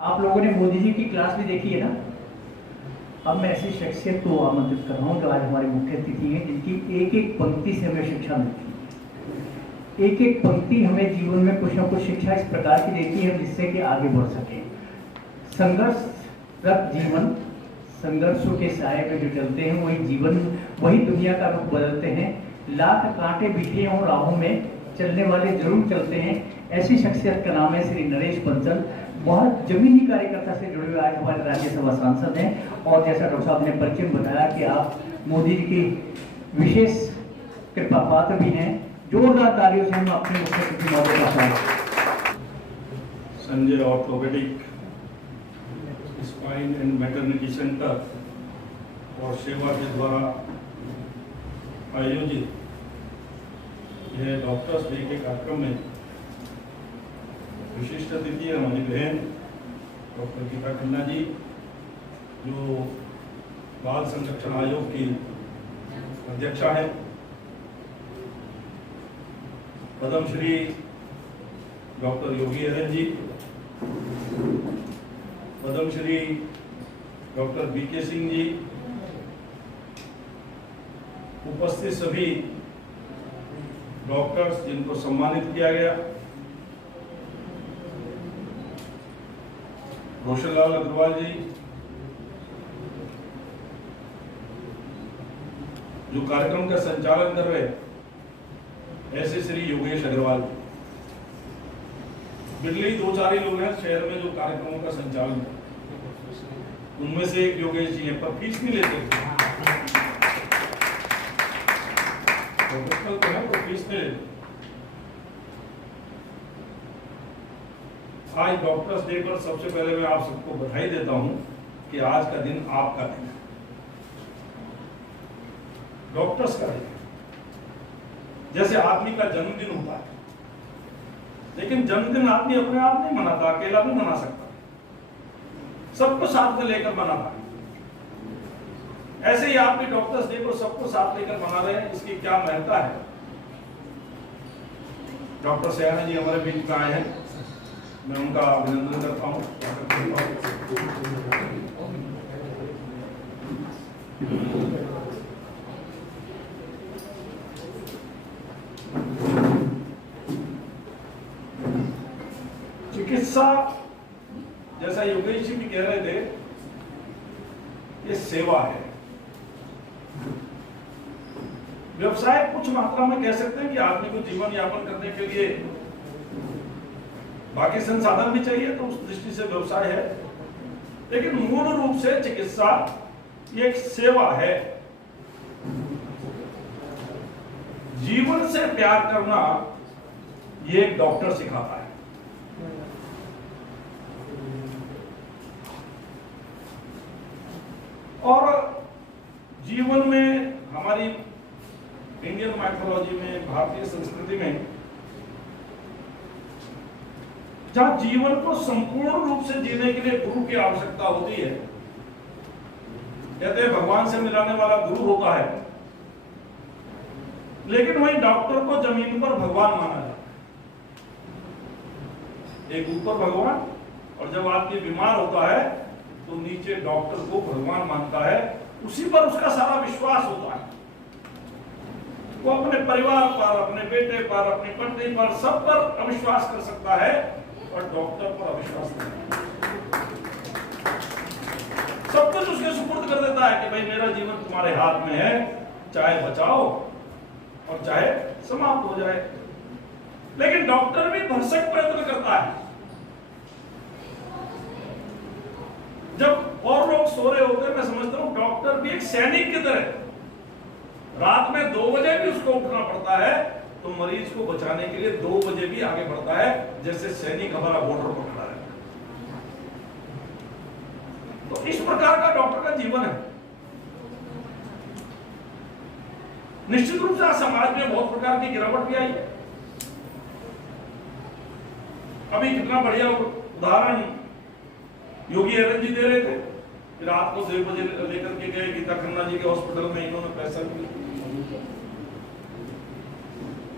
आप लोगों ने मोदी जी की क्लास भी देखी है ना। अब मैं ऐसी शख्सियत को आमंत्रित कर रहा हूँ जो आज हमारे मुख्य अतिथि हैं, जिनकी एक एक पंक्ति से हमें शिक्षा मिलती है। एक एक पंक्ति हमें जीवन में कुछ ना कुछ शिक्षा इस प्रकार की देती है जिससे कि आगे बढ़ सके। संघर्षरत जीवन, संघर्षों के साए में जो चलते हैं वही जीवन, वही दुनिया का रुख बदलते हैं। लाख कांटे बिछे हों राहों में, चलने वाले जरूर चलते हैं। ऐसी शख्सियत का नाम है श्री नरेश बंसल। बहुत जमीनी कार्यकर्ता से जुड़े हुए आज हमारे राज्यसभा सांसद हैं। और जैसा डॉक्टर साहब ने परिचय में बताया कि आप मोदी जी की विशेष कृपा पात्र भी हैं। जोरदार तालियों से हम अपने मुख्य अतिथि महोदय का स्वागत। Sanjay orthopaedic spine and maternity centre और सेवा के द्वारा आयोजित यह डॉक्टर्स डे के कार्यक्रम में विशिष्ट अतिथि है हमारी बहन डॉक्टर गीता खन्ना जी, जो बाल संरक्षण आयोग की अध्यक्षा है। पद्मश्री डॉक्टर योगी एरन जी, पद्मश्री डॉक्टर बीके सिंह जी, उपस्थित सभी डॉक्टर्स जिनको सम्मानित किया गया, रोशन लाल अग्रवाल जी जो कार्यक्रम का संचालन कर रहे, ऐसे श्री योगेश अग्रवाल, बिरले 2-4 लोग हैं शहर में जो कार्यक्रमों का संचालन करते, उनमें से एक योगेश जी हैं, पर फीस नहीं लेते। प्रोफेशनल तो है तो फीस नहीं लेते। आज डॉक्टर्स डे पर सबसे पहले मैं आप सबको बधाई देता हूं कि आज का दिन आपका दिन है, डॉक्टर्स का दिन। जैसे आदमी का जन्मदिन होता है, लेकिन जन्मदिन आदमी अपने आप नहीं मनाता, अकेला भी मना सकता, सबको साथ में लेकर मनाता। ऐसे ही आप भी डॉक्टर्स डे को सबको साथ लेकर मना रहे हैं, इसकी क्या महत्ता है। डॉक्टर सयाना जी हमारे बीच में आए हैं, मैं उनका अभिनंदन करता हूं। चिकित्सा, जैसा योगेश जी भी कह रहे थे, ये सेवा है। व्यवसाय कुछ मात्रा में कह सकते हैं कि आदमी को जीवन यापन करने के लिए बाकी संसाधन भी चाहिए, तो उस दृष्टि से व्यवसाय है, लेकिन मूल रूप से चिकित्सा ये एक सेवा है। जीवन से प्यार करना ये एक डॉक्टर सिखाता है। और जीवन में हमारी इंडियन माइथोलॉजी में, भारतीय संस्कृति में, जहां जीवन को संपूर्ण रूप से जीने के लिए गुरु की आवश्यकता होती है, कहते हैं भगवान से मिलाने वाला गुरु होता है, लेकिन वही डॉक्टर को जमीन पर भगवान माना जाता है। एक ऊपर भगवान, और जब आदमी बीमार होता है तो नीचे डॉक्टर को भगवान मानता है, उसी पर उसका सारा विश्वास होता है। वो अपने परिवार पर, अपने बेटे पर, अपनी पत्नी पर, सब पर अविश्वास कर सकता है, और डॉक्टर पर अविश्वास नहीं। सब कुछ उसके सुपुर्द कर देता है कि भाई मेरा जीवन तुम्हारे हाथ में है, चाहे बचाओ और चाहे समाप्त हो जाए। लेकिन डॉक्टर भी भरसक प्रयत्न करता है। जब और लोग सो रहे होते हैं, मैं समझता हूं डॉक्टर भी एक सैनिक की तरह, रात में 2 बजे भी उसको उठना पड़ता है, तो मरीज को बचाने के लिए 2 बजे भी आगे बढ़ता है, जैसे सैनिक हमारा बॉर्डर पर खड़ा है। तो इस प्रकार का डॉक्टर का जीवन है। निश्चित रूप से समाज में बहुत प्रकार की गिरावट भी आई है। अभी कितना बढ़िया उदाहरण योगी एरन जी दे रहे थे, रात को 2 बजे लेकर के गए गीता खन्ना जी के हॉस्पिटल में, इन्होंने पैसा भी।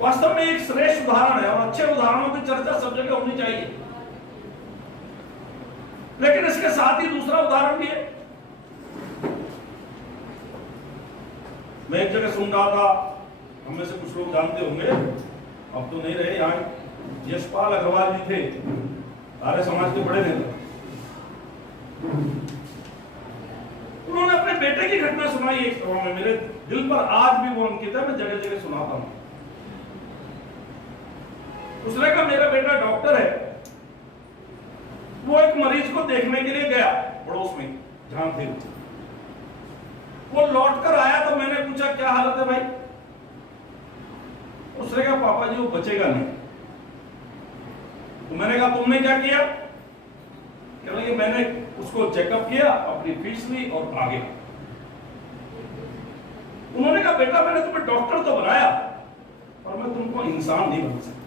वास्तव में एक श्रेष्ठ उदाहरण है, और अच्छे उदाहरणों की चर्चा सब जगह होनी चाहिए। लेकिन इसके साथ ही दूसरा उदाहरण भी है। मैं एक जगह सुन रहा था, हम में से कुछ लोग जानते होंगे, अब तो नहीं रहे यहाँ, यशपाल अग्रवाल जी थे, आर्य समाज के बड़े नेता। उन्होंने अपने बेटे की घटना सुनाई एक सभा में, मेरे दिल पर आज भी वो अंकित है, मैं जगह जगह सुनाता हूं। उसने कहा मेरा बेटा डॉक्टर है, वो एक मरीज को देखने के लिए गया पड़ोस में जहां थे। वो लौट कर आया तो मैंने पूछा क्या हालत है भाई? उसने कहा पापा जी वो बचेगा नहीं। तो मैंने कहा तुमने क्या किया? कह रही मैंने उसको चेकअप किया, अपनी फीस ली और आ गया। उन्होंने कहा बेटा मैंने तुम्हें डॉक्टर तो बनाया पर मैं तुमको इंसान नहीं बना सकता।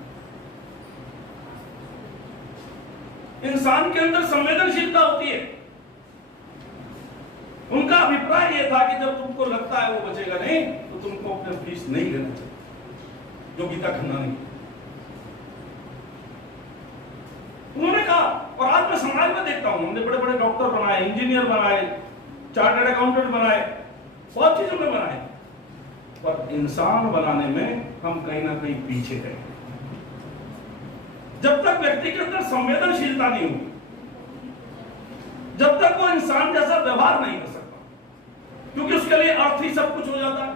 इंसान के अंदर संवेदनशीलता होती है। उनका अभिप्राय यह था कि जब तुमको लगता है वो बचेगा नहीं तो तुमको अपने फीस नहीं लेना चाहिए, जो गीता खन्ना नहीं। उन्होंने कहा, और आज मैं समाज में देखता हूं, हमने बड़े बड़े डॉक्टर बनाए, इंजीनियर बनाए, चार्टर्ड अकाउंटेंट बनाए, बहुत चीजों में बनाए, पर इंसान बनाने में हम कहीं ना कहीं पीछे गए। जब तक व्यक्ति के अंदर संवेदनशीलता नहीं होगी, जब तक वो इंसान जैसा व्यवहार नहीं कर सकता, क्योंकि उसके लिए अर्थ ही सब कुछ हो जाता है।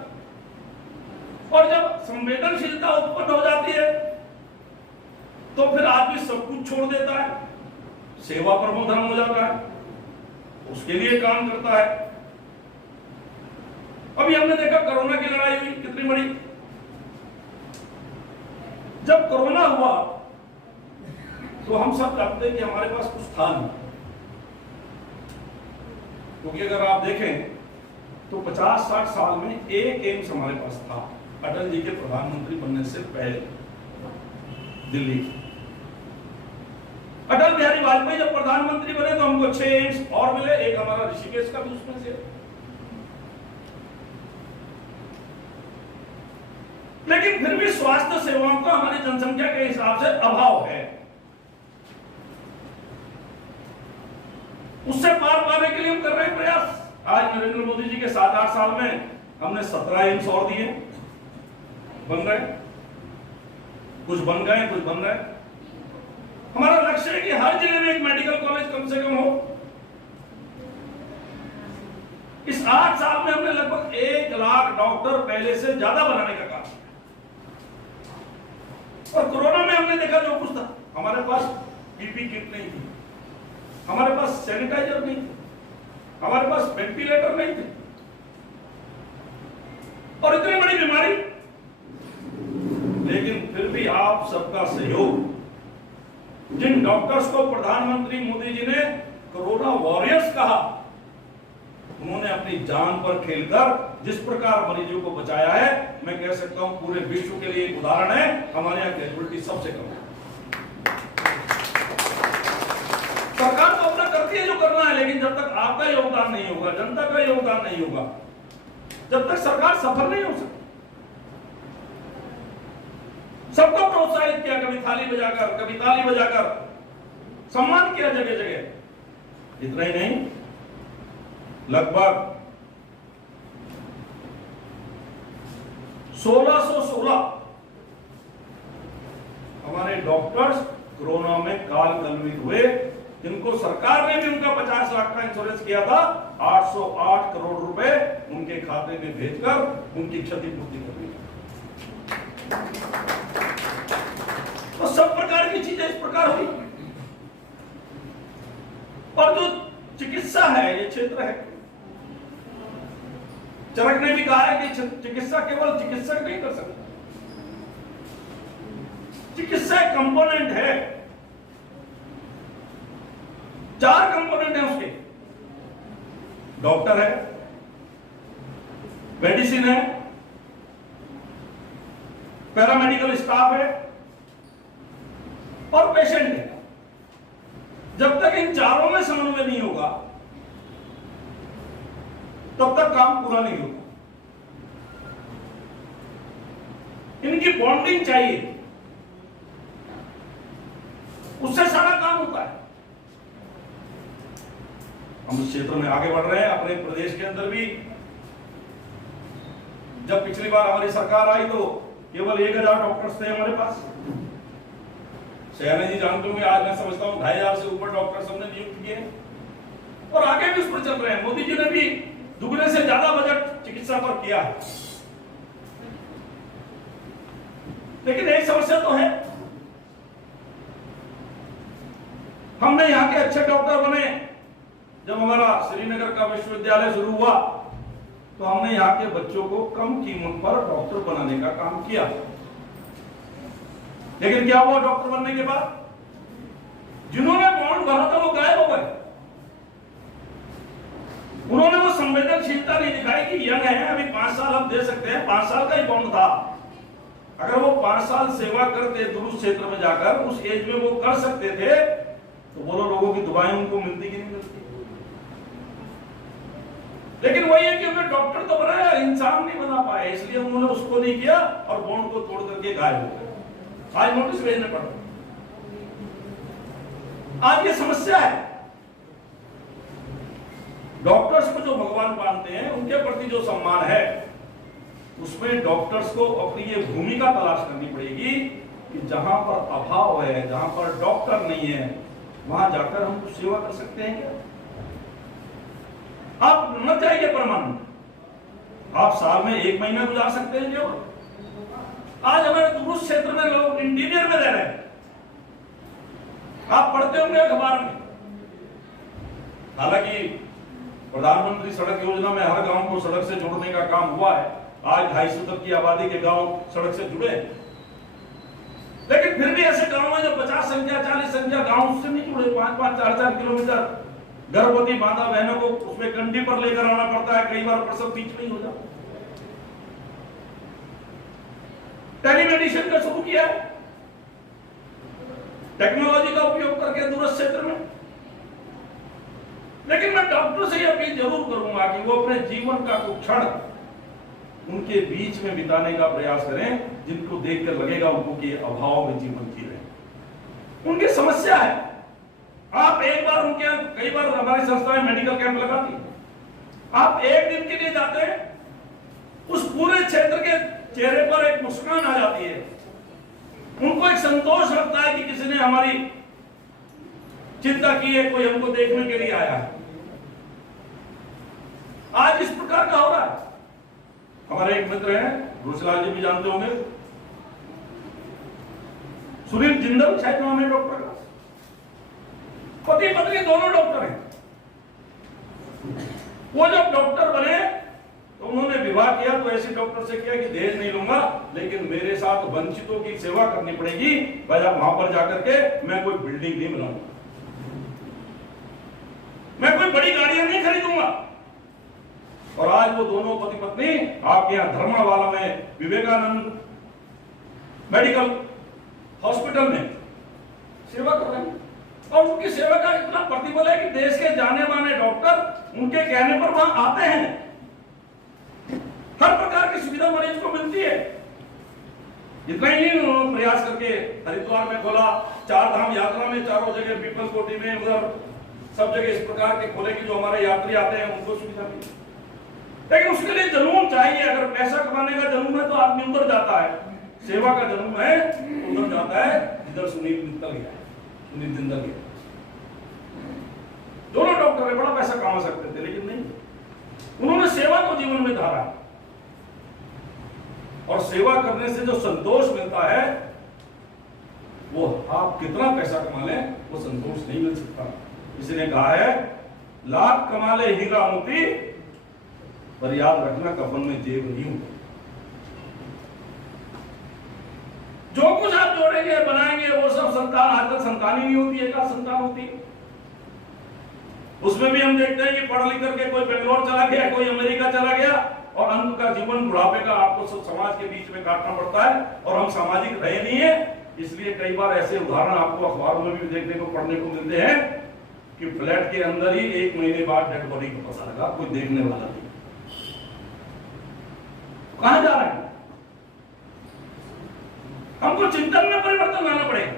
और जब संवेदनशीलता उत्पन्न हो जाती है तो फिर आदमी सब कुछ छोड़ देता है, सेवा परमो धर्म हो जाता है, उसके लिए काम करता है। अभी हमने देखा कोरोना की लड़ाई हुई कितनी बड़ी। जब कोरोना हुआ तो हम सब जानते हैं कि हमारे पास कुछ था नहीं, क्योंकि अगर आप देखें तो 50-60 साल में एक एम्स हमारे पास था, अटल जी के प्रधानमंत्री बनने से पहले दिल्ली। अटल बिहारी वाजपेयी जब प्रधानमंत्री बने तो हमको 6 एम्स और मिले, एक हमारा ऋषिकेश का भी उसमें से। लेकिन फिर भी स्वास्थ्य सेवाओं का हमारी जनसंख्या के हिसाब से अभाव है। उससे पार पाने के लिए हम कर रहे हैं प्रयास। आज नरेंद्र मोदी जी के 7-8 साल में हमने 17 एम्स और दिए, बन रहे, कुछ बन गए, कुछ बन रहे। हमारा लक्ष्य है कि हर जिले में एक मेडिकल कॉलेज कम से कम हो। इस 8 साल में हमने लगभग 1 लाख डॉक्टर पहले से ज्यादा बनाने का काम किया। और कोरोना में हमने देखा जो कुछ था, हमारे पास पीपी किट नहीं थी, हमारे पास सैनिटाइजर नहीं थे, हमारे पास वेंटिलेटर नहीं थे, और इतनी बड़ी बीमारी। लेकिन फिर भी आप सबका सहयोग, जिन डॉक्टर्स को प्रधानमंत्री मोदी जी ने कोरोना वॉरियर्स कहा, उन्होंने अपनी जान पर खेलकर जिस प्रकार मरीजों को बचाया है, मैं कह सकता हूं पूरे विश्व के लिए एक उदाहरण है। हमारे यहाँ कैजुअलिटी सबसे कम है। सरकार तो अपना करती है जो करना है, लेकिन जब तक आपका योगदान नहीं होगा, जनता का योगदान नहीं होगा, जब तक सरकार सफल नहीं हो सकती। सबको प्रोत्साहित किया, कभी थाली बजाकर, कभी ताली बजाकर सम्मान किया जगह जगह। इतना ही नहीं, लगभग 1616 हमारे डॉक्टर्स कोरोना में काल कलवित हुए, जिनको सरकार ने भी उनका 50 लाख का इंश्योरेंस किया था, 808 करोड़ रुपए उनके खाते में भेजकर उनकी क्षतिपूर्ति कर दी। तो सब प्रकार की चीजें इस प्रकार हुई। और जो चिकित्सा है, ये क्षेत्र है, चरक ने भी कहा है कि चिकित्सा केवल चिकित्सक नहीं कर सकता, चिकित्सा एक कंपोनेंट है। 4 कंपोनेंट है उसके, डॉक्टर है, मेडिसिन है, पैरामेडिकल स्टाफ है और पेशेंट है। जब तक इन चारों में समन्वय नहीं होगा तब तक काम पूरा नहीं होगा। इनकी बॉन्डिंग चाहिए, उससे सारा काम होता है। हम उस क्षेत्र में आगे बढ़ रहे हैं। अपने प्रदेश के अंदर भी जब पिछली बार हमारी सरकार आई तो केवल 1000 डॉक्टर्स थे हमारे पास। सयाने जी जानते होंगे, आज मैं समझता हूँ 2500 से ऊपर डॉक्टर्स हमने नियुक्त किए और आगे भी उस पर चल रहे हैं। मोदी जी ने भी दुगने से ज्यादा बजट चिकित्सा पर किया है। लेकिन एक समस्या तो है, हमने यहाँ के अच्छे डॉक्टर बने। जब हमारा श्रीनगर का विश्वविद्यालय शुरू हुआ तो हमने यहाँ के बच्चों को कम कीमत पर डॉक्टर बनाने का काम किया। लेकिन क्या हुआ डॉक्टर बनने के बाद? जिन्होंने बॉन्ड भरा था वो गायब हो गए। उन्होंने वो संवेदनशीलता नहीं दिखाई कि यंग है, अभी 5 साल हम दे सकते हैं। 5 साल का ही बॉन्ड था। अगर वो 5 साल सेवा करते दूर क्षेत्र में जाकर, उस एज में वो कर सकते थे, तो बोलो लोगों की दुआएं उनको मिलती कि नहीं मिलती? लेकिन वही है कि उन्होंने डॉक्टर तो बनाया, इंसान नहीं बना पाए, इसलिए उन्होंने उसको नहीं किया और बॉन्ड को तोड़ करके गायब हो गए। आज नोटिस भेजने पड़ रहे। आज ये समस्या है। डॉक्टर्स को जो भगवान मानते हैं, उनके प्रति जो सम्मान है, उसमें डॉक्टर्स को अपनी ये भूमिका तलाश करनी पड़ेगी कि जहां पर अभाव है, जहां पर डॉक्टर नहीं है, वहां जाकर हम कुछ सेवा कर सकते हैं क्या? आप न चाहिए परमानेंट, आप साल में 1 महीना गुजार सकते हैं। जो आज हमारे दूर क्षेत्र में लोग इंटीरियर में रह रहे हैं, आप पढ़ते होंगे अखबार में। हालांकि प्रधानमंत्री सड़क योजना में हर गांव को सड़क से जोड़ने का काम हुआ है। आज 250 तक की आबादी के गांव सड़क से जुड़े, लेकिन फिर भी ऐसे गांव हैं जो 50 संख्या 40 संख्या गांव उससे नहीं जुड़े। 5-5 4-4 किलोमीटर गर्भवती माता बहनों को उसमें कंडी पर लेकर आना पड़ता है। कई बार प्रसव बीच में ही हो जाता। टेलीमेडिसिन का शुरू किया है, टेक्नोलॉजी का उपयोग करके दूरस्थ क्षेत्र में। लेकिन मैं डॉक्टर से यह अपील जरूर करूंगा कि वो अपने जीवन का कुछ क्षण उनके बीच में बिताने का प्रयास करें, जिनको देखकर लगेगा उनको कि अभाव में जीवन जी रहे हैं। उनकी समस्या है। आप एक बार उनके, कई बार हमारी संस्थाएं मेडिकल कैंप लगाती है, आप एक दिन के लिए जाते हैं, उस पूरे क्षेत्र के चेहरे पर एक मुस्कान आ जाती है। उनको एक संतोष लगता है कि किसी ने हमारी चिंता की है, कोई हमको देखने के लिए आया है। आज इस प्रकार का हो रहा है। हमारे एक मित्र हैं, रुचलाल जी भी जानते होंगे, सुनील जिंदल शायद नाम है डॉक्टर का, पति पत्नी दोनों डॉक्टर हैं। वो जब डॉक्टर बने तो उन्होंने विवाह किया तो ऐसे डॉक्टर से किया कि दहेज नहीं लूंगा, लेकिन मेरे साथ वंचितों की सेवा करनी पड़ेगी। वहां पर जाकर के मैं कोई बिल्डिंग नहीं बनाऊंगा, मैं कोई बड़ी गाड़ियां नहीं खरीदूंगा। और आज वो दोनों पति पत्नी आपके यहां धर्मावाला में विवेकानंद मेडिकल हॉस्पिटल में सेवा कर रहे हैं। और उनकी सेवा का इतना प्रतिबल है कि देश के जाने माने डॉक्टर उनके कहने पर वहां आते हैं। हर प्रकार की सुविधा मरीज को मिलती है। इतना ही प्रयास करके हरिद्वार में खोला, 4 धाम यात्रा में चारों जगह, पीपल्स कोटी में, उधर सब जगह इस प्रकार के खोले कि जो हमारे यात्री आते हैं उनको सुविधा मिले। लेकिन उसके लिए जुनून चाहिए। अगर पैसा कमाने का जुनून है तो आदमी उधर जाता है, सेवा का जुनून है तो उधर जाता है जिधर सुनील मित्तल गया, सुनील जिंदल गया। दोनों डॉक्टर बड़ा पैसा कमा सकते थे, लेकिन नहीं, उन्होंने सेवा को जीवन में धारा। और सेवा करने से जो संतोष मिलता है, वो आप कितना पैसा कमा लें वो संतोष नहीं मिल सकता। किसी ने कहा है, लाख कमा ले हीरा मोती, पर याद रखना कफन में जेब नहीं होती। जो कुछ आप जोड़ेंगे बनाएंगे वो सब संतान, आज तक संतान ही नहीं होती, एक संतान होती है। उसमें भी हम देखते हैं कि पढ़ लिख करके कोई बेंगलोर चला गया, कोई अमेरिका चला गया, और अंत का जीवन बुढ़ापे का आपको सब समाज के बीच में काटना पड़ता है। और हम सामाजिक रहे नहीं है, इसलिए कई बार ऐसे उदाहरण आपको अखबारों में भी देखने को पढ़ने को मिलते हैं कि फ्लैट के अंदर ही 1 महीने बाद डेड बॉडी को पता लगा, कोई देखने वाला नहीं। कहां जा रहे हैं? हमको चिंतन में परिवर्तन लाना पड़ेगा।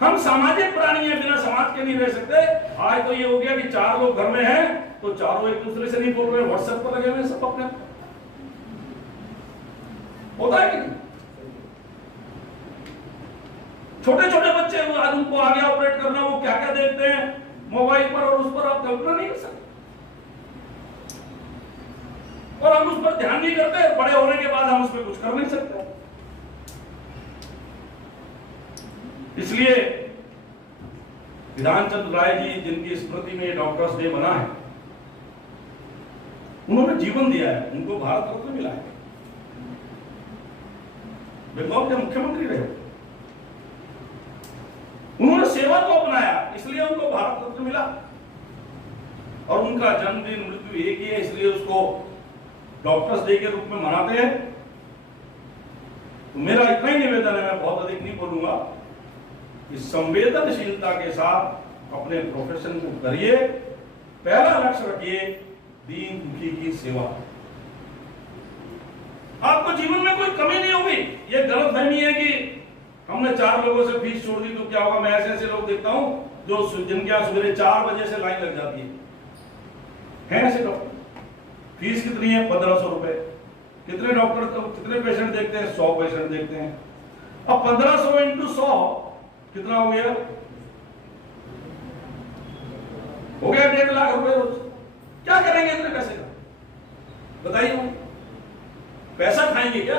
हम सामाजिक प्राणी हैं, बिना समाज के नहीं रह सकते। आज तो ये हो गया कि 4 लोग घर में हैं तो चारों एक दूसरे से नहीं बोल रहे, व्हाट्सएप पर लगे हुए सब अपने। होता है कि नहीं? छोटे छोटे बच्चे आज उनको आगे ऑपरेट करना, वो क्या क्या देखते हैं मोबाइल पर, और उस पर आप कल्पना नहीं कर सकते। और हम उस पर ध्यान नहीं करते, बड़े होने के बाद हम उस पर कुछ कर नहीं सकते। इसलिए विधानचंद्र राय जी, जिनकी स्मृति में डॉक्टर्स डे बना है, उन्होंने जीवन दिया है, उनको भारत रत्न मिला है। बंगाल के मुख्यमंत्री रहे, उन्होंने सेवा को अपनाया, इसलिए उनको भारत रत्न मिला। और उनका जन्मदिन, मृत्यु एक ही है, इसलिए उसको डॉक्टर्स डे के रूप में मनाते हैं। तो मेरा इतना ही निवेदन है, मैं बहुत अधिक नहीं बोलूंगा, कि संवेदनशीलता के साथ अपने प्रोफेशन को करिए। पहला लक्ष्य रखिए दीन दुखी की सेवा। आपको जीवन में कोई कमी नहीं होगी। ये गलतफहमी है कि हमने 4 लोगों से फीस छोड़ दी तो क्या होगा। मैं ऐसे ऐसे लोग देखता हूं जो जिनके यहां सवेरे 4 बजे से लाइन लग जाती है ऐसे डॉक्टर। फीस कितनी है? 1500 रुपए। कितने डॉक्टर कितने पेशेंट देखते हैं? 100 पेशेंट देखते हैं। अब 1500 इंटू 100 कितना हो गया? हो गया 1.5 लाख रुपए रोज। क्या करेंगे इतने पैसे का? बताइए। पैसा खाएंगे क्या?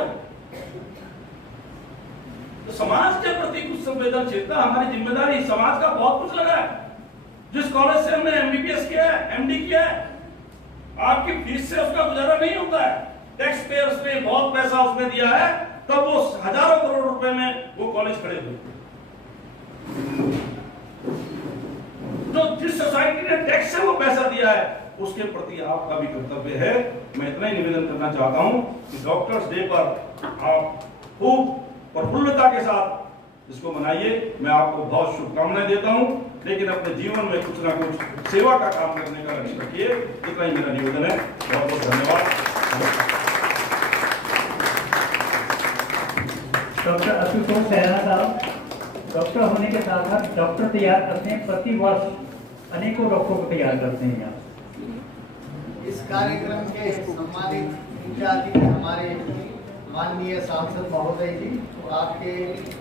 तो समाज के प्रति कुछ संवेदनशीलता हमारी जिम्मेदारी। समाज का बहुत कुछ लगा है। जिस कॉलेज से हमने एमबीबीएस किया है, एमडी किया है, आपकी फीस से उसका गुजारा नहीं होता है। टैक्स पेयर्स ने बहुत पैसा उसमें दिया है, तब वो हजारों करोड़ रुपए में वो कॉलेज खड़े हुए। जो जिस सोसाइटी ने टैक्स से वो पैसा दिया है, उसके प्रति आपका भी कर्तव्य है। मैं इतना ही निवेदन करना चाहता हूं कि डॉक्टर्स डे पर आप खूब प्रफुल्लता के साथ इसको मनाइए। मैं आपको बहुत शुभकामनाएं देता हूं, लेकिन अपने जीवन में कुछ ना कुछ सेवा का काम करने का लक्ष्य रखिए। इतना ही मेरा निवेदन है। बहुत बहुत धन्यवाद। डॉक्टर आशुतोष सहरा साहब डॉक्टर होने के साथ साथ डॉक्टर तैयार करते हैं। प्रति वर्ष अनेकों डॉक्टरों को तैयार करते हैं। यहाँ इस कार्यक्रम के सम्मानित मुख्य अतिथि हमारे माननीय सांसद महोदय जी, तो आपके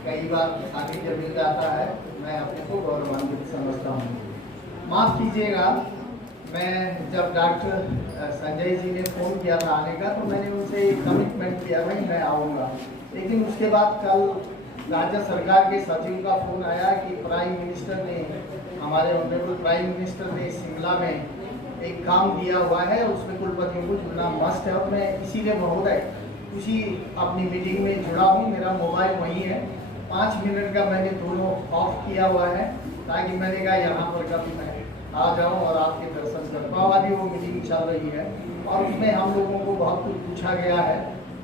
कई बार सानिध्य मिल जाता है, मैं अपने को गौरवान्वित समझता हूँ। माफ़ कीजिएगा, मैं जब डॉक्टर संजय जी ने फ़ोन किया था आने का, तो मैंने उनसे एक कमिटमेंट किया भाई मैं आऊँगा। लेकिन उसके बाद कल राज्य सरकार के सचिव का फ़ोन आया कि प्राइम मिनिस्टर ने, हमारे ऑनरेबल प्राइम मिनिस्टर ने शिमला में एक काम दिया हुआ है, उसमें कुलपतियों को जुड़ना मस्ट है। और मैं इसीलिए महोदय उसी अपनी मीटिंग में जुड़ा हूँ। मेरा मोबाइल वहीं है। 5 मिनट का मैंने दोनों ऑफ किया हुआ है, ताकि मैंने कहा यहाँ पर कभी मैं आ जाऊँ और आपके दर्शन कर पाऊँ। अभी वो मीटिंग चल रही है और उसमें हम लोगों को बहुत कुछ पूछा गया है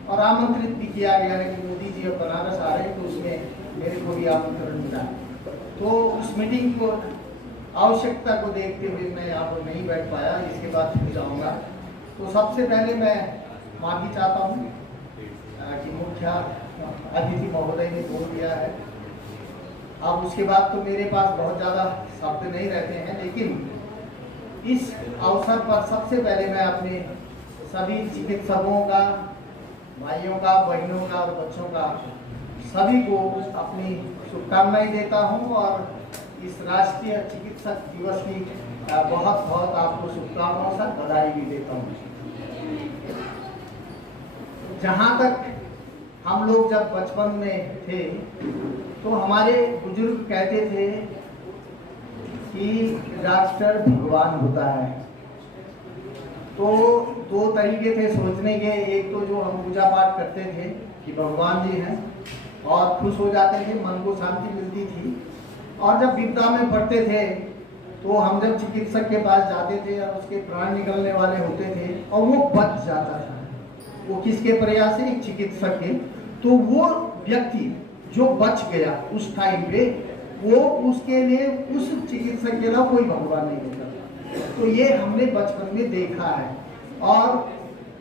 और आमंत्रित भी किया गया है कि मोदी जी अब बनारस आ रहे हैं, तो उसमें मेरे को भी आमंत्रण मिला है। तो उस मीटिंग को आवश्यकता को देखते हुए मैं यहाँ पर नहीं बैठ पाया, इसके बाद फिर जाऊँगा। तो सबसे पहले मैं माफ़ी चाहता हूँ कि मुख्य अतिथि महोदय ने बोल दिया है। अब उसके बाद तो मेरे पास बहुत ज़्यादा शब्द नहीं रहते हैं, लेकिन इस अवसर पर सबसे पहले मैं अपने सभी चिकित्सकों का, भाइयों का, बहनों का और बच्चों का, सभी को अपनी शुभकामनाएं देता हूं और इस राष्ट्रीय चिकित्सक दिवस की बहुत बहुत आपको शुभकामनाओं से बधाई भी देता हूं। जहां तक हम लोग जब बचपन में थे तो हमारे बुजुर्ग कहते थे कि डॉक्टर भगवान होता है। तो 2 तरीके थे सोचने के। एक तो जो हम पूजा पाठ करते थे कि भगवान जी हैं और खुश हो जाते थे, मन को शांति मिलती थी। और जब विपदा में पड़ते थे तो हम जब चिकित्सक के पास जाते थे और उसके प्राण निकलने वाले होते थे और वो बच जाता था, वो किसके प्रयास से? एक चिकित्सक के। तो वो व्यक्ति जो बच गया उस टाइम पे, वो उसके लिए उस चिकित्सक के लिए कोई भगवान नहीं होता। तो ये हमने बचपन में देखा है। और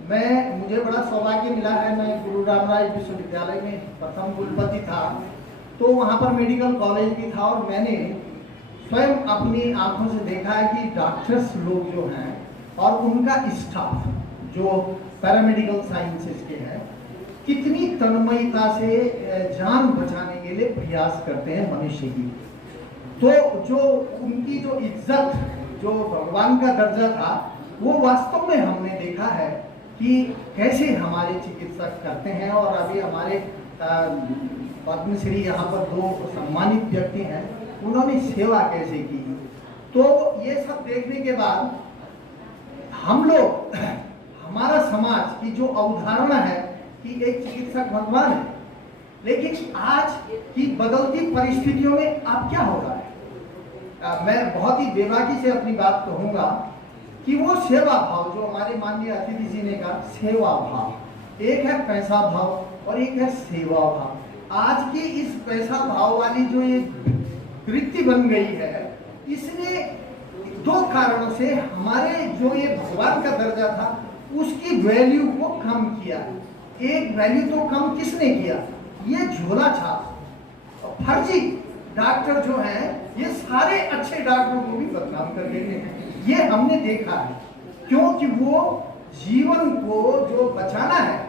मुझे बड़ा सौभाग्य मिला है, मैं गुरु रामराज विश्वविद्यालय में प्रथम कुलपति था। तो वहाँ पर मेडिकल कॉलेज भी था और मैंने स्वयं अपनी आंखों से देखा है कि डॉक्टर्स लोग जो हैं और उनका स्टाफ जो पैरामेडिकल साइंसेस के हैं कितनी तन्मयता से जान बचाने के लिए प्रयास करते हैं मनुष्य की। तो जो उनकी जो इज्जत, जो भगवान का दर्जा था, वो वास्तव में हमने देखा है कि कैसे हमारे चिकित्सक करते हैं। और अभी हमारे पद्मश्री यहाँ पर 2 सम्मानित व्यक्ति हैं, उन्होंने सेवा कैसे की। तो ये सब देखने के बाद हम लोग, हमारा समाज की जो अवधारणा है कि एक चिकित्सक भगवान है, लेकिन आज की बदलती परिस्थितियों में अब क्या हो रहा है, मैं बहुत ही बेबाकी से अपनी बात कहूंगा कि वो सेवा भाव जो हमारे माननीय अतिथि जी ने कहा, सेवा भाव, एक है पैसा भाव और एक है सेवा भाव। आज की इस पैसा भाव वाली जो ये वृत्ति बन गई है, इसने 2 कारणों से हमारे जो ये भगवान का दर्जा था उसकी वैल्यू को कम किया। एक वैल्यू तो कम किसने किया, ये झोला छाप फर्जी डॉक्टर जो हैं, ये सारे अच्छे डॉक्टरों को भी बदनाम कर देते हैं। ये हमने देखा है, क्योंकि वो जीवन को जो बचाना है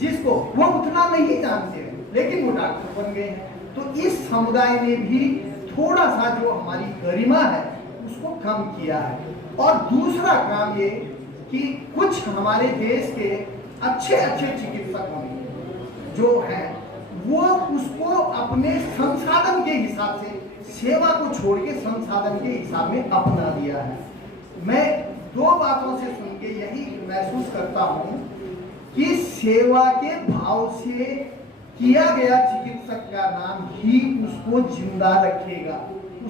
जिसको, वो उतना नहीं जानते हैं, लेकिन वो डॉक्टर बन गए हैं। तो इस समुदाय ने भी थोड़ा सा जो हमारी गरिमा है उसको कम किया है। और दूसरा काम ये कि कुछ हमारे देश के अच्छे अच्छे चिकित्सक जो हैं वो उसको अपने संसाधन के हिसाब से, सेवा को छोड़ के संसाधन के हिसाब में अपना दिया है। मैं 2 बातों से सुन के यही महसूस करता हूँ कि सेवा के भाव से किया गया चिकित्सक का नाम ही उसको जिंदा रखेगा।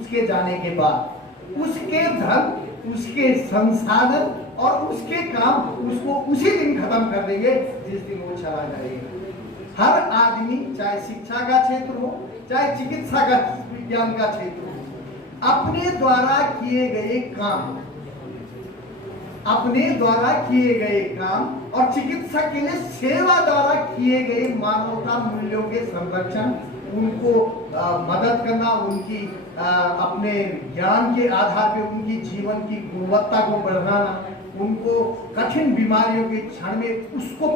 उसके जाने के बाद उसके धन, उसके संसाधन और उसके काम उसको उसी दिन खत्म कर देंगे जिस दिन वो चला जाएगा। हर आदमी, चाहे शिक्षा का क्षेत्र हो चाहे चिकित्सा का विज्ञान का क्षेत्र हो, अपने द्वारा किए गए काम, अपने द्वारा किए गए काम और चिकित्सा के लिए सेवा द्वारा किए गए मानवता मूल्यों के संरक्षण, उनको मदद करना, उनकी अपने ज्ञान के आधार पे उनकी जीवन की गुणवत्ता को बढ़ाना, उनको कठिन बीमारियों के क्षण में उसको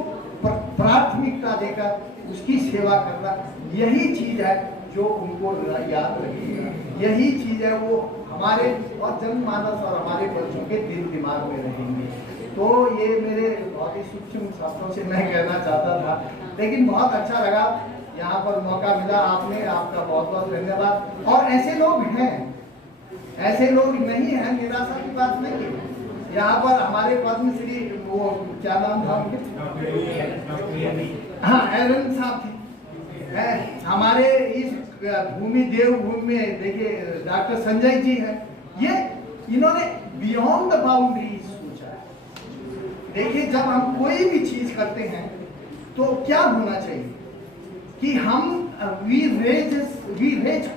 प्राथमिकता देकर उसकी सेवा करना, यही चीज है जो उनको याद रखेगा। यही चीज है वो हमारे और जनमानस और हमारे बच्चों के दिल दिमाग में रहेंगे। तो ये मेरे बहुत ही सूक्ष्म शब्दों से मैं कहना चाहता था, लेकिन बहुत अच्छा लगा यहाँ पर मौका मिला आपने, आपका बहुत बहुत धन्यवाद। और ऐसे लोग हैं, ऐसे लोग नहीं हैं, निराशा की बात नहीं है। यहाँ पर हमारे पद्मश्री, वो क्या नाम था उनके, हाँ एरन साहब थे, हमारे इस भूमि देवभूमि में देखिए डॉक्टर संजय जी हैं। ये इन्होंने बियॉन्ड द बाउंड्रीज सोचा है। देखिए जब हम कोई भी चीज करते हैं तो क्या होना चाहिए कि हम we raise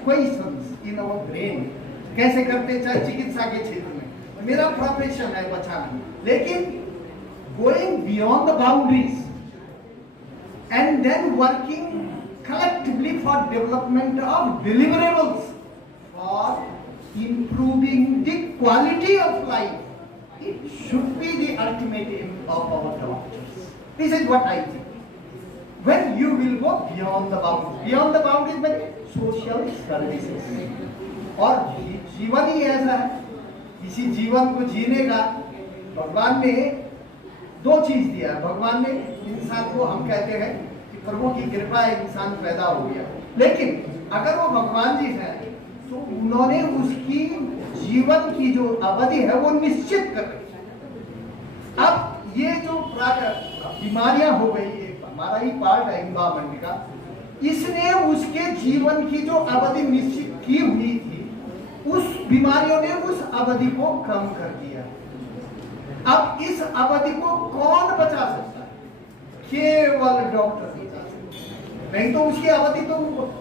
questions in our brain. कैसे करते, चाहे चिकित्सा के क्षेत्र में, मेरा प्रोफेशन है बचाना, लेकिन going beyond the boundaries and then working collectively for development of deliverables for improving the quality of life. It should be the ultimate aim of our doctors. This is what I think. When you will go beyond the boundaries में social services, और जीवन ही ऐसा है, इसी जीवन को जीने का भगवान ने 2 चीज दिया। भगवान ने इंसान को, हम कहते हैं प्रभु की कृपा इंसान पैदा हो गया, लेकिन अगर वो भगवान जी हैं तो उन्होंने उसकी जीवन की जो अवधि है वो निश्चित कर रखी। अब ये जो बीमारियां हो गई, हमारा ही पार्ट है इन्वायरमेंट का, इसने उसके जीवन की जो अवधि निश्चित की हुई थी, उस बीमारियों ने उस अवधि को कम कर दिया। अब इस अवधि को कौन बचा सकता है? केवल डॉक्टर, नहीं तो उसकी अवधि तो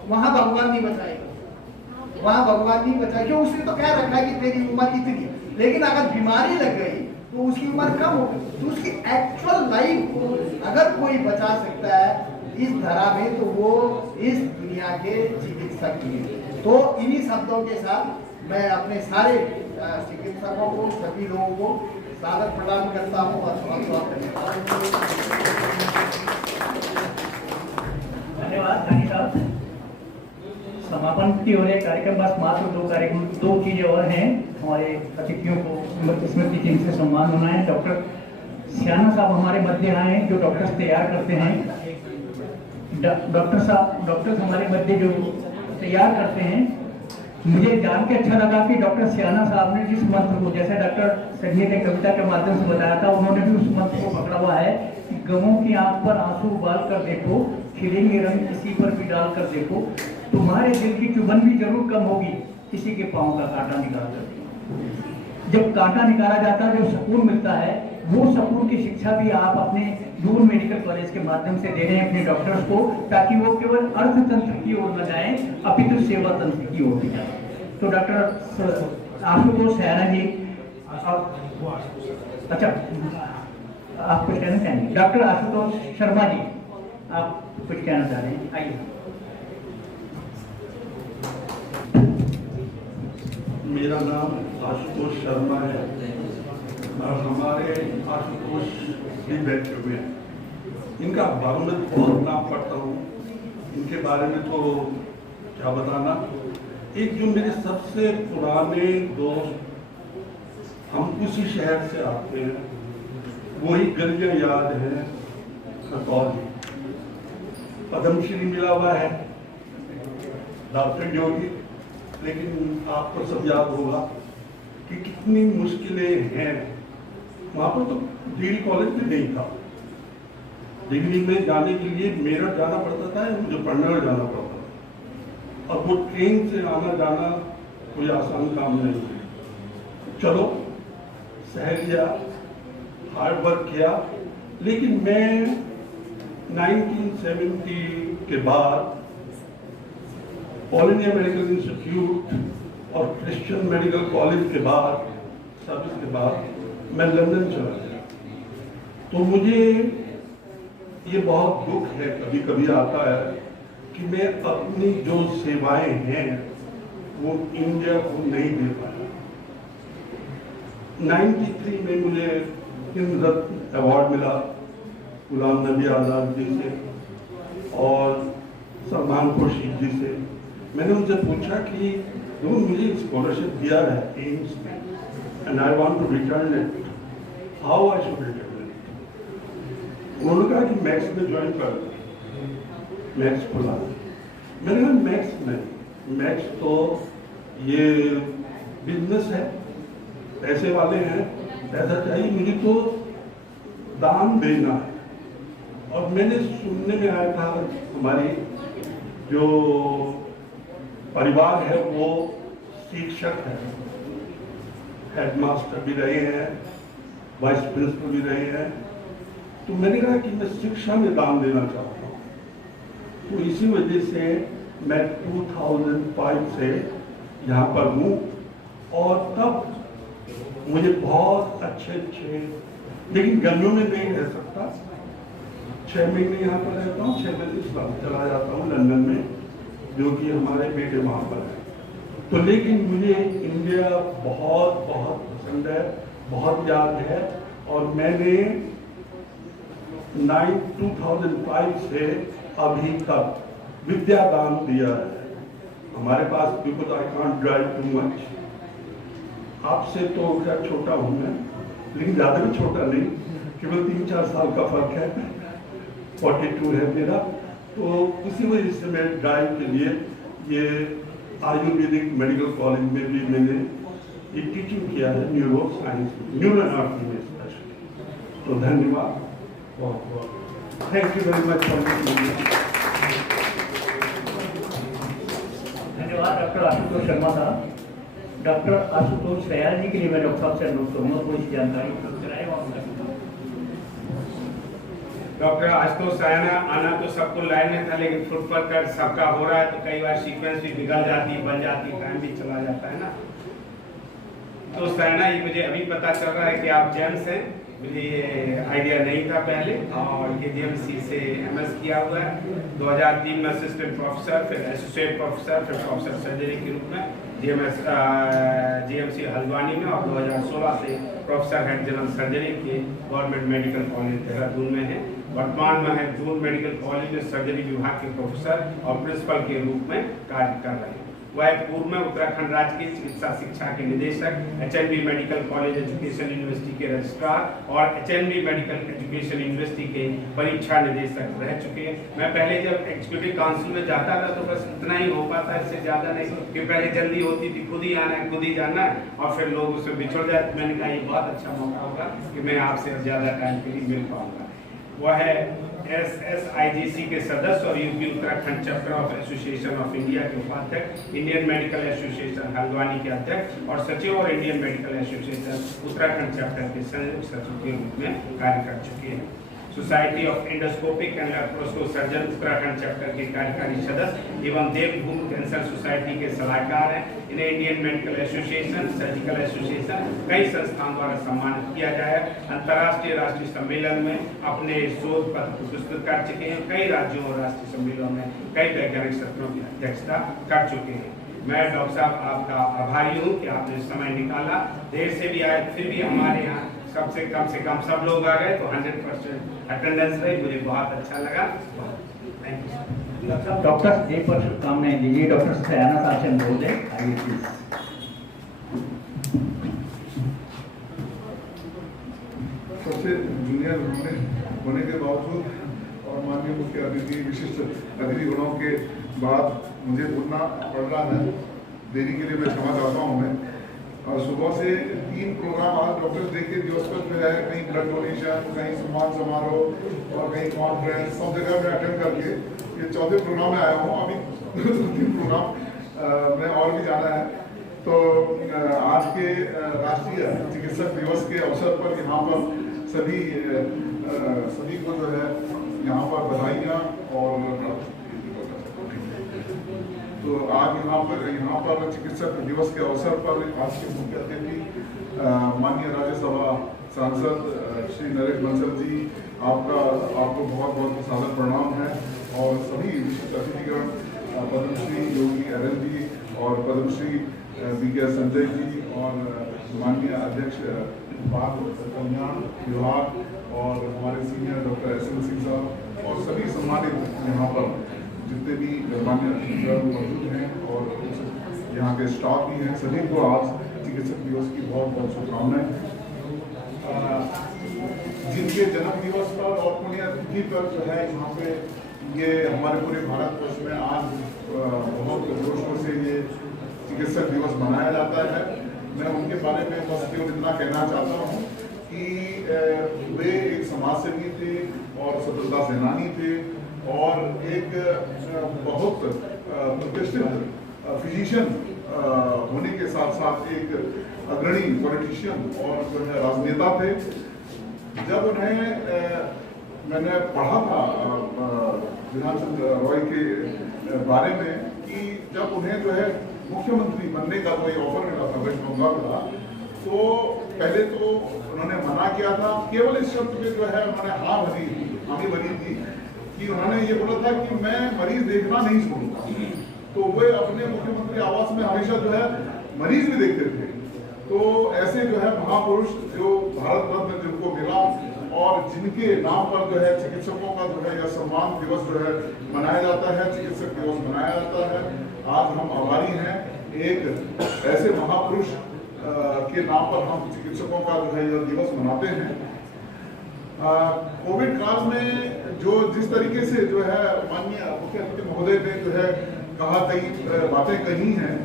वहां भगवान नहीं बचाएगा, वहां भगवान नहीं बचाएगा, क्यों? उसने तो कह रखा है कि तेरी उम्र इतनी, लेकिन अगर बीमारी लग गई तो उसकी उम्र कम हो गई। तो उसकी एक्चुअल लाइफ को अगर कोई बचा सकता है इस धरा में, तो वो इस दुनिया के चिकित्सक हैं। तो इन्हीं शब्दों के साथ मैं अपने सारे चिकित्सकों को, सभी लोगों को स्वागत प्रदान करता हूँ और स्वागत करता हूँ। धन्यवाद खानी साहब। समापन की हो रहे कार्यक्रम बस मात्र दो चीजें और हैं। हमारे अतिथियों को स्मृति चिन्ह से सम्मान होना है। डॉक्टर सियाना साहब हमारे मध्य आए हैं, जो डॉक्टर्स तैयार करते हैं। डॉक्टर्स हमारे मध्य जो तैयार करते हैं। मुझे जान के अच्छा लगा कि डॉक्टर सियाना साहब ने जिस मंत्र को, जैसे डॉक्टर सैनी ने कविता के माध्यम से बताया था, उन्होंने भी उस मंत्र को पकड़ा हुआ है कि गमों की आंख पर आंसू उबाल कर देखो, खिलेंगे रंग किसी पर भी डाल कर देखो, तुम्हारे दिल की चुभन भी जरूर कम होगी किसी के पांव का कांटा निकाल कर। जब कांटा निकाला जाता है, जो सुकून मिलता है, वो सुकून की शिक्षा भी आप अपने दून मेडिकल कॉलेज के माध्यम से दे रहे हैं अपने डॉक्टर्स को, ताकि वो केवल अर्थतंत्र की ओर न जाएं, अपितु सेवा तंत्र की ओर भी जाएं। तो डॉक्टर आशुतोष सैना जी, अच्छा आप कुछ कहना चाहेंगे? डॉक्टर आशुतोष शर्मा जी, आप कुछ कहना चाह रहे हैं? आइए। मेरा नाम आशुतोष शर्मा है और हमारे आशुतोष भी बैठे हुए हैं। इनका भावनात्मक बहुत नाम पढ़ता हूँ, इनके बारे में तो क्या बताना। एक जो मेरे सबसे पुराने दोस्त, हम उसी शहर से आते हैं, वही गलियाँ याद हैं। खतौल पद्मश्री मिला हुआ है डॉक्टर योगी, लेकिन आपको सब याद होगा कि कितनी मुश्किलें हैं। वहाँ पर तो डिग्री कॉलेज भी नहीं था। डिग्री में जाने के लिए मेरठ जाना पड़ता था, मुझे पन्नागढ़ जाना पड़ता था, और वो ट्रेन से आना जाना कोई आसान काम नहीं है। चलो सह लिया, हार्ड वर्क किया, लेकिन मैं 1970 के बाद ऑल इंडिया मेडिकल इंस्टीट्यूट और क्रिश्चियन मेडिकल कॉलेज के बाद, सर्विस के बाद मैं लंदन चला गया। तो मुझे ये बहुत दुख है, कभी कभी आता है, कि मैं अपनी जो सेवाएं हैं वो इंडिया को नहीं दे पाया। 93 में मुझे हिंद रत्न अवार्ड मिला गुलाम नबी आज़ाद जी से और सलमान खुर्शीद जी से। मैंने उनसे पूछा कि मुझे स्कॉलरशिप दिया है एम्स में and I want to return it, how I should return it. उन्होंने कहा कि मैक्स में ज्वाइन कर, मैक्स खुला। मैंने कहा मैक्स नहीं, मैक्स तो ये बिजनेस है, पैसे वाले हैं, पैसा चाहिए, मुझे तो दान देना है। और मैंने सुनने में आया था हमारी जो परिवार है वो शिक्षक है, हेडमास्टर भी रहे हैं, वाइस प्रिंसिपल भी रहे हैं। तो मैंने कहा कि मैं शिक्षा में दान देना चाहता हूँ। तो इसी वजह से मैं 2005 से यहाँ पर हूँ, और तब मुझे बहुत अच्छे, लेकिन गर्मियों में नहीं रह सकता, 6 महीने यहाँ पर रहता हूँ, 6 महीने इस बार चला जाता हूँ लंदन में, जो कि हमारे बेटे वहाँ पर है। तो लेकिन मुझे इंडिया बहुत बहुत पसंद है, बहुत याद है। और मैंने 2005 से अभी तक विद्यादान दिया है। हमारे पास, because I can't drive too much, आपसे तो क्या छोटा हूँ मैं, लेकिन ज़्यादा भी छोटा नहीं, केवल 3-4 साल का फर्क है। 42 है मेरा। तो उसी वजह से मैं ड्राइव के लिए ये आयुर्वेदिक मेडिकल कॉलेज में भी मैंने ये टीचिंग किया है, न्यूरो साइंस, न्यूरो एनाटॉमी में स्पेशली। तो धन्यवाद, बहुत बहुत thank you very much for this. धन्यवाद डॉक्टर आशुतोष शर्मा साहब। डॉक्टर आशुतोष सयाल जी के लिए मैं डॉक्टर साहब से अनुरोध करूँगा थोड़ी सी जानकारी उपलब्ध कराए। डॉक्टर आशुतोष सयाना आना तो सबको लाइन में था, लेकिन फुटपाथ कर सबका हो रहा है, तो कई बार सीक्वेंस भी बिगड़ जाती, बन जाती, टाइम भी चला जाता है ना। तो सायना, ये मुझे अभी पता चल रहा है कि आप जेम्स हैं, मुझे ये आइडिया नहीं था पहले। और ये जेएमसी से एमएस किया हुआ है। 2003 में असिस्टेंट प्रोफेसर, फिर एसोसिएट प्रोफेसर, फिर प्रोफेसर सर्जरी के रूप में जीएमसी हल्द्वानी में, और 2016 से प्रोफेसर हेड जनरल सर्जरी के गवर्नमेंट मेडिकल कॉलेज देहरादून में है। वर्तमान में है दून मेडिकल कॉलेज में सर्जरी विभाग के प्रोफेसर और प्रिंसिपल के रूप में कार्य कर रहे हैं। वह पूर्व में उत्तराखंड राज्य के चिकित्सा शिक्षा के निदेशक, HNB medical college education university के रजिस्ट्रार और एचएनबी मेडिकल एजुकेशन यूनिवर्सिटी के परीक्षा निदेशक रह चुके हैं। मैं पहले जब एग्जीक्यूटिव काउंसिल में जाता था तो बस इतना ही हो पाता, इससे ज़्यादा नहीं, कि पहले जल्दी होती थी, खुद ही आना है, खुद ही जाना है, और फिर लोग उससे बिछड़ जाए। मैंने कहा ये बहुत अच्छा मौका होगा कि मैं आपसे ज़्यादा टाइम के लिए मिल पाऊँगा। वह है SSIGC के सदस्य और UP Uttarakhand chapter of association of India के उपाध्यक्ष, इंडियन मेडिकल एसोसिएशन हल्द्वानी के अध्यक्ष और सचिव, और Indian medical association Uttarakhand chapter के संयुक्त सचिव के रूप में कार्य कर चुके हैं। Society of endoscopic and laparoscopic surgeon Uttarakhand chapter के कार्यकारी सदस्य एवं देवभूमि कैंसर सोसाइटी के सलाहकार हैं। इन्हें Indian medical association, surgical association, कई संस्थाओं द्वारा सम्मानित किया गया है। अंतर्राष्ट्रीय राष्ट्रीय सम्मेलन में अपने शोध पत्र प्रस्तुत कर चुके हैं। कई राज्यों और राष्ट्रीय सम्मेलनों में कई वैज्ञानिक सत्रों की अध्यक्षता कर चुके हैं। मैं डॉक्टर साहब आपका आभारी हूँ कि आपने समय निकाला, देर से भी आए, फिर भी हमारे यहाँ कम से कम सब लोग आ गए, तो 100% अटेंडेंस रही, मुझे बहुत अच्छा लगा। Thank you. डॉक्टर एक पर शुभकामनाएं दीजिए। डॉक्टर सयाना साचन बोल रहे, आइए प्लीज। सबसे जूनियर होने के बावजूद और माननीय मुख्य अतिथि, विशिष्ट अतिथिगणों के बाद मुझे बोलना पड़ रहा है। देरी के लिए मैं क्षमा चाहता हूँ। मैं और सुबह से 3 प्रोग्राम आज डॉक्टर्स डे के दिवस पर है, कहीं ब्लड डोनेशन, कहीं सम्मान समारोह और कहीं कॉन्फ्रेंस, सब जगह में अटेंड करके ये 14 प्रोग्राम में आया हूँ। अभी 3 प्रोग्राम में और भी जाना है। तो आज के राष्ट्रीय चिकित्सक दिवस के अवसर पर यहाँ पर सभी को जो है यहाँ पर बधाइयाँ। और तो आज यहाँ पर चिकित्सक दिवस के अवसर पर आज के मुख्य अतिथि माननीय राज्यसभा सांसद श्री नरेश बंसल जी, आपको बहुत बहुत सादर प्रणाम है। और सभी विशिष्ट अतिथिगण, पद्मश्री योगी RL जी और पद्मश्री BK संजय जी और माननीय अध्यक्ष बाल कल्याण विभाग और हमारे सीनियर डॉक्टर SM सिंह साहब और सभी सम्मानित यहाँ पर जितने भी गणमान्य अतिथिगण मौजूद हैं और यहाँ के स्टाफ भी हैं, सभी को आज चिकित्सक दिवस की बहुत बहुत शुभकामनाएं। जिनके जन्म दिवस पर और पुण्यतिथि पर जो है यहाँ पे ये हमारे पूरे भारतवर्ष में आज बहुत जोश से ये चिकित्सक दिवस मनाया जाता है। मैं उनके बारे में बस केवल इतना कहना चाहता हूँ कि वे एक समाजसेवी थे और स्वतंत्रता सेनानी थे और एक बहुत प्रतिष्ठित फिजिशियन होने के साथ साथ एक अग्रणी पॉलिटिशियन और जो है राजनेता थे। जब उन्हें मैंने पढ़ा था विधान चंद्र रॉय के बारे में कि जब उन्हें जो है मुख्यमंत्री बनने का कोई ऑफर मिला था वेस्ट बंगाल का, तो पहले तो उन्होंने मना किया था। केवल इस शब्द में जो है उन्होंने हामी भरी थी कि उन्होंने ये बोला था कि मैं मरीज देखना नहीं छोड़ूंगा। तो वे अपने मुख्यमंत्री आवास में हमेशा जो है मरीज भी देखते थे। तो ऐसे जो है महापुरुष जो भारत रत्न जिनको मिला और जिनके नाम पर जो है चिकित्सकों का जो है यह सम्मान दिवस जो है मनाया जाता है, चिकित्सक दिवस मनाया जाता है। आज हम आभारी हैं एक ऐसे महापुरुष के नाम पर हम चिकित्सकों का जो है यह दिवस मनाते हैं। कोविड काल में जो जिस तरीके से जो है माननीय मुख्य अतिथि महोदय ने जो है कहा कई बातें कही हैं,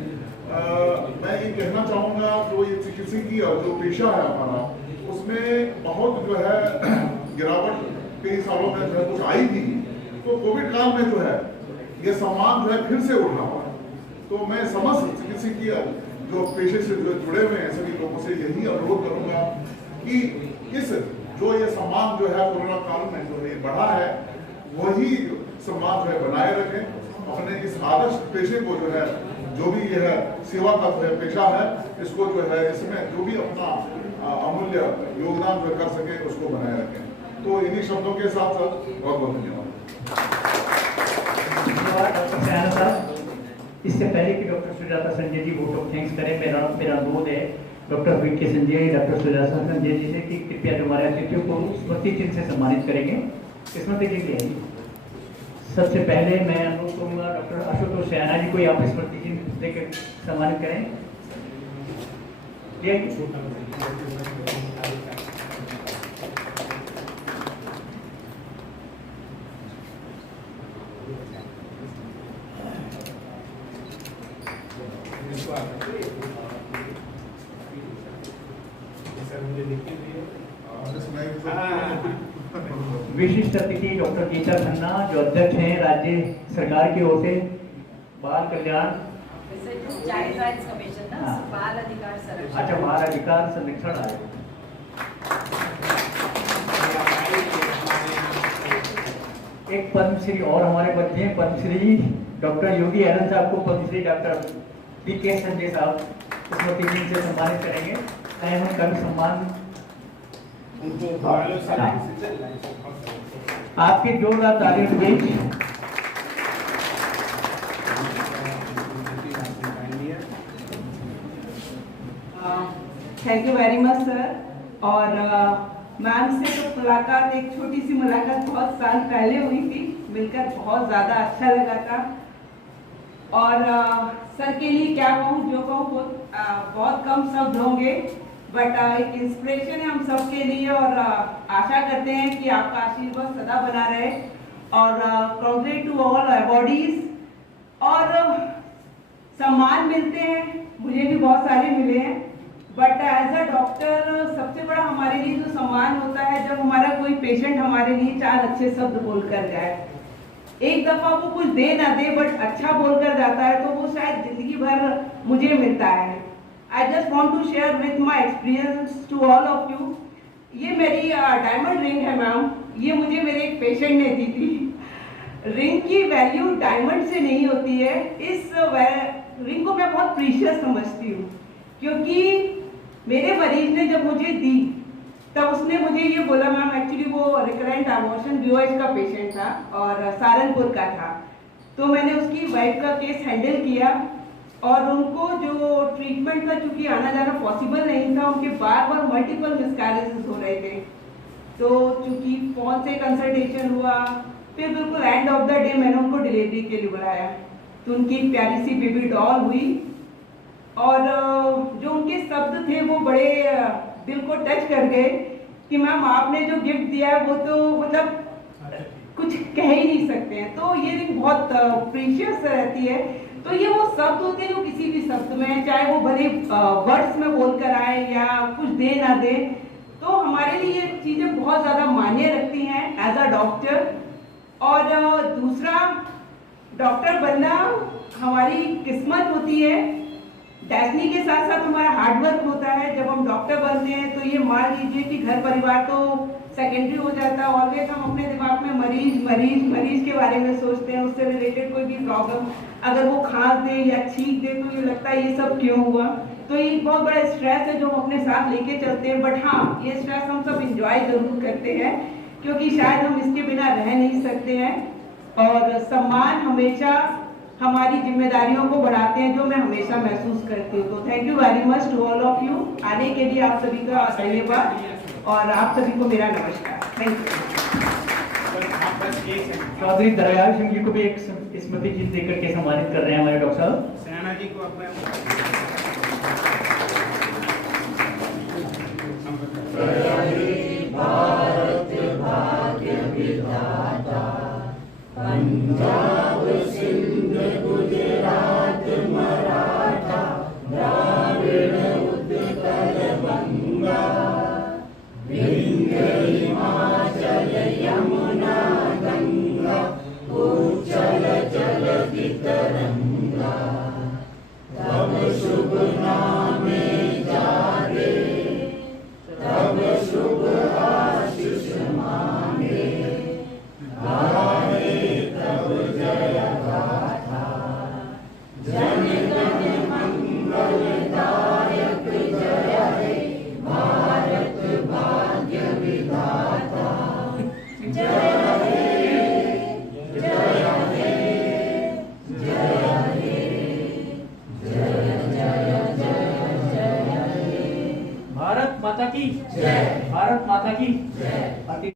मैं ये कहना चाहूँगा जो ये चिकित्सकीय जो पेशा है हमारा, उसमें बहुत जो है गिरावट कई सालों में जो है कुछ आई थी। तो कोविड काल में जो है ये सम्मान जो है फिर से उठा हुआ। तो मैं समस्त चिकित्सकीय जो पेशे से जो जुड़े हुए हैं सभी लोगों से यही अनुरोध करूंगा कि इस जो ये सम्मान जो है कोरोना काल में जो है बढ़ा है, वही सम्मान जो है बनाए रखें। अपने इस आदर्श पेशे को जो है जो भी यह सेवा का पेशा है, इसको जो है इसमें जो भी अपना अमूल्य योगदान जो कर सके उसको बनाए रखें। तो इन्हीं शब्दों के साथ साथ बहुत बहुत धन्यवाद। डॉक्टर सयाना साहब, इससे पहले कि doctor Sujata Sanjay ji vote of thanks करें, मेरा अनुरोध है doctor V K Sanjay, doctor Sujata Sanjay ji से कि कृपया हमारे अतिथियों को स्मृति चिन्ह से सम्मानित करेंगे। स्मृति चिन्ह है। सबसे पहले मैं अनुरोध करूंगा डॉक्टर आशुतोष सयाना जी को यहाँ पर स्मृति चिन्ह देकर सम्मानित करें। विशिष्ट अतिथि डॉक्टर गीता खन्ना जो अध्यक्ष हैं राज्य सरकार की ओर से बाल कल्याण चाइल्ड राइट्स कमीशन ना, हाँ। बाल अधिकार संरक्षण। अच्छा, बाल अधिकार संरक्षण आयोग। एक पद्मश्री और हमारे बच्चे हैं, पद्मश्री डॉक्टर योगी एरन साहब को Padmashri doctor V K Sanjay साहब स्मृति चिन्ह से सम्मानित करेंगे। उनका भी सम्मान आपके जोरदार तालियों के बीच। Thank you very much sir. और मैम से तो मुलाकात, एक छोटी सी मुलाकात बहुत साल पहले हुई थी, मिलकर बहुत ज़्यादा अच्छा लगा था। और सर के लिए क्या कहूँ, जो कहूँ बहुत कम शब्द होंगे, बट एक इंस्पिरेशन है हम सब के लिए। और आशा करते हैं कि आपका आशीर्वाद सदा बना रहे। और कांग्रेट टू ऑल अवॉर्डीज। और सम्मान मिलते हैं, मुझे भी बहुत सारे मिले हैं, बट एज अ डॉक्टर सबसे बड़ा हमारे लिए जो सम्मान होता है जब हमारा कोई पेशेंट हमारे लिए 4 अच्छे शब्द बोल कर जाए। एक दफा वो कुछ दे ना दे, बट अच्छा बोल कर जाता है, तो वो शायद जिंदगी भर मुझे मिलता है। I just want to share with my experience to all of you. ये मेरी डायमंड रिंग है मैम, ये मुझे मेरे एक पेशेंट ने दी थी। रिंग की वैल्यू डायमंड से नहीं होती है। इस रिंग को मैं बहुत प्रीशियस समझती हूँ, क्योंकि मेरे मरीज ने जब मुझे दी तब उसने मुझे ये बोला, मैम एक्चुअली वो रिकरेंट अबॉर्शन VOH का पेशेंट था और सहारनपुर का था। तो मैंने उसकी वाइफ का केस हैंडल किया और उनको जो ट्रीटमेंट था, चूंकि आना जाना पॉसिबल नहीं था, उनके बार बार मल्टीपल मिसकैरेजेस हो रहे थे। तो चूंकि फोन से कंसल्टेशन हुआ, फिर बिल्कुल एंड ऑफ द डे मैंने उनको डिलीवरी के लिए बुलाया। तो उनकी प्यारी सी बेबी डॉल हुई और जो उनके शब्द थे वो बड़े दिल को टच कर गए कि मैम आपने जो गिफ्ट दिया है वो तो मतलब कुछ कह ही नहीं सकते हैं। तो ये रिंग बहुत प्रीशियस रहती है। तो ये वो शब्द होते हैं जो किसी भी शब्द में, चाहे वो भले वर्ड्स में बोल कर आए या कुछ दे ना दे, तो हमारे लिए ये चीज़ें बहुत ज़्यादा मायने रखती हैं एज अ डॉक्टर। और दूसरा, डॉक्टर बनना हमारी किस्मत होती है, डेस्टिनी के साथ साथ हमारा हार्डवर्क होता है। जब हम डॉक्टर बनते हैं तो ये मान लीजिए कि घर परिवार तो सेकेंडरी हो जाता है। ऑलवेज हम अपने दिमाग में मरीज मरीज मरीज के बारे में सोचते हैं, उससे रिलेटेड कोई भी प्रॉब्लम अगर वो खांस दे या छींक दे तो ये लगता है ये सब क्यों हुआ। तो ये बहुत बड़ा स्ट्रेस है जो हम अपने साथ लेके चलते हैं। बट हाँ, ये स्ट्रेस हम सब इंजॉय जरूर करते हैं, क्योंकि शायद हम इसके बिना रह नहीं सकते हैं। और सम्मान हमेशा हमारी जिम्मेदारियों को बढ़ाते हैं, जो मैं हमेशा महसूस करती हूँ। तो thank you very much to all of you. आने के लिए आप सभी का धन्यवाद और आप सभी को मेरा नमस्कार। Thank you. चौधरी दरयाल सिंह जी को भी एक स्मृति चिन्ह देकर के सम्मानित कर रहे हैं हमारे डॉक्टर साहब। सयाना जी को भारत भाग्य विधाता, पंजाब सिंध गुजरात मराठा द्राविड़ उत्कल बंगा, विंध्य हिमाचल यमुना गंगा, उच्चल जलधि तरंगा, तब शुभ नामे जागे, तब शुभ आशीष मांगे, गाए तब माता की जय। भारत माता की जय।